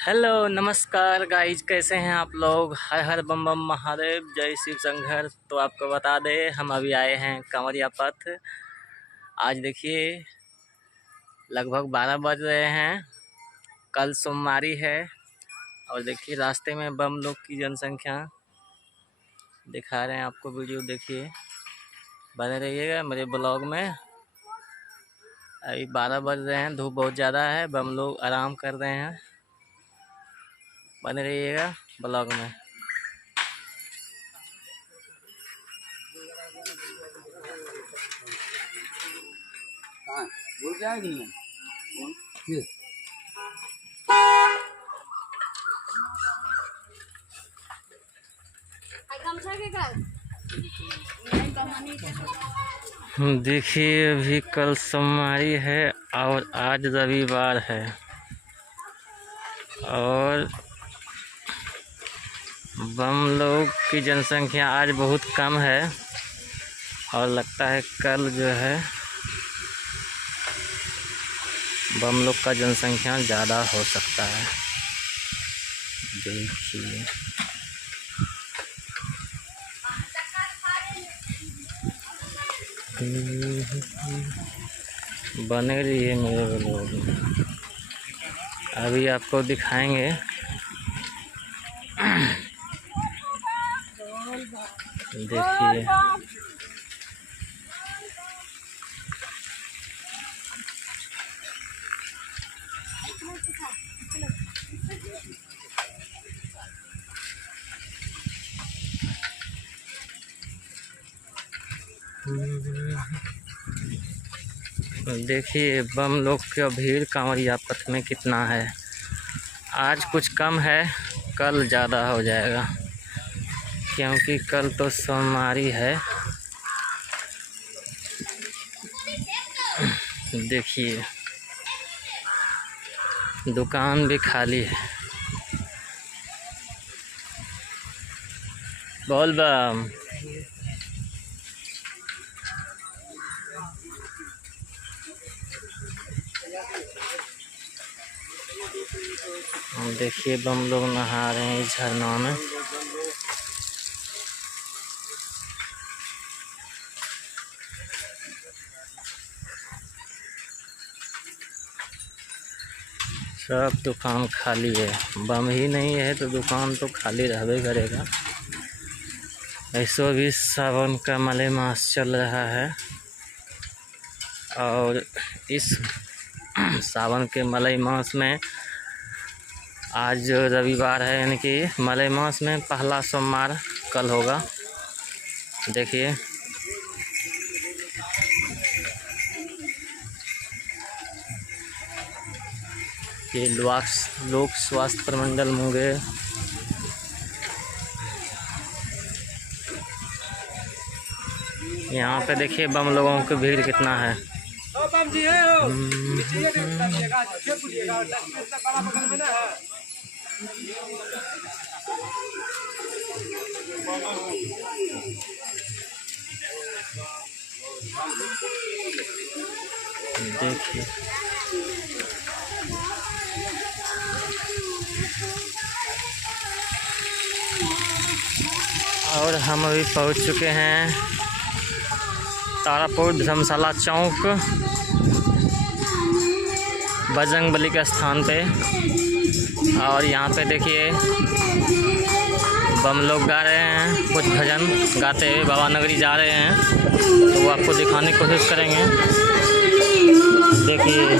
Hello नमस्कार guys, कैसे हैं आप लोग। हर हर बम बम महादेव, जय शिव शंकर। तो आपको बता दें, हम अभी आए हैं कांवरिया पथ। आज देखिए लगभग 12 बज रहे हैं। कल सोमवारी है और देखिए रास्ते में बम लोग की जनसंख्या दिखा रहे हैं आपको। वीडियो देखिए, बने रहिएगा मेरे ब्लॉग में। अभी 12 बज रहे हैं, धूप बहुत ज़्यादा है, बम लोग आराम कर रहे हैं। बने रहिएगा ब्लॉग में। बोल क्या है नहीं देखिए अभी कल सोमवारी है और आज रविवार है और बम लोग की जनसंख्या आज बहुत कम है और लगता है कल जो है बम लोग का जनसंख्या ज़्यादा हो सकता है। देखिए बने रहिए मेरे लोग, अभी आपको दिखाएंगे। देखिए देखिए बम लोग का भीड़ कांवरिया पथ में कितना है। आज कुछ कम है, कल ज़्यादा हो जाएगा क्योंकि कल तो सोमवारी है। देखिए दुकान भी खाली है। बोल बम। देखिए बम लोग नहा रहे हैं इस झरना में। सब दुकान खाली है, बम ही नहीं है तो दुकान तो खाली रहबे करेगा। ऐसो भी सावन का मलेमास चल रहा है और इस सावन के मलेमास में आज रविवार है, यानी कि मलेमास में पहला सोमवार कल होगा। देखिए ये लोक स्वास्थ्य प्रमंडल मुंगेर। यहाँ पे देखिए बम लोगों की भीड़ कितना है। देखिए और हम अभी पहुंच चुके हैं तारापुर धर्मशाला चौक, बजरंगबली के स्थान पे। और यहाँ पे देखिए बम लोग गा रहे हैं, कुछ भजन गाते हुए बाबा नगरी जा रहे हैं, तो वो आपको दिखाने की कोशिश करेंगे। देखिए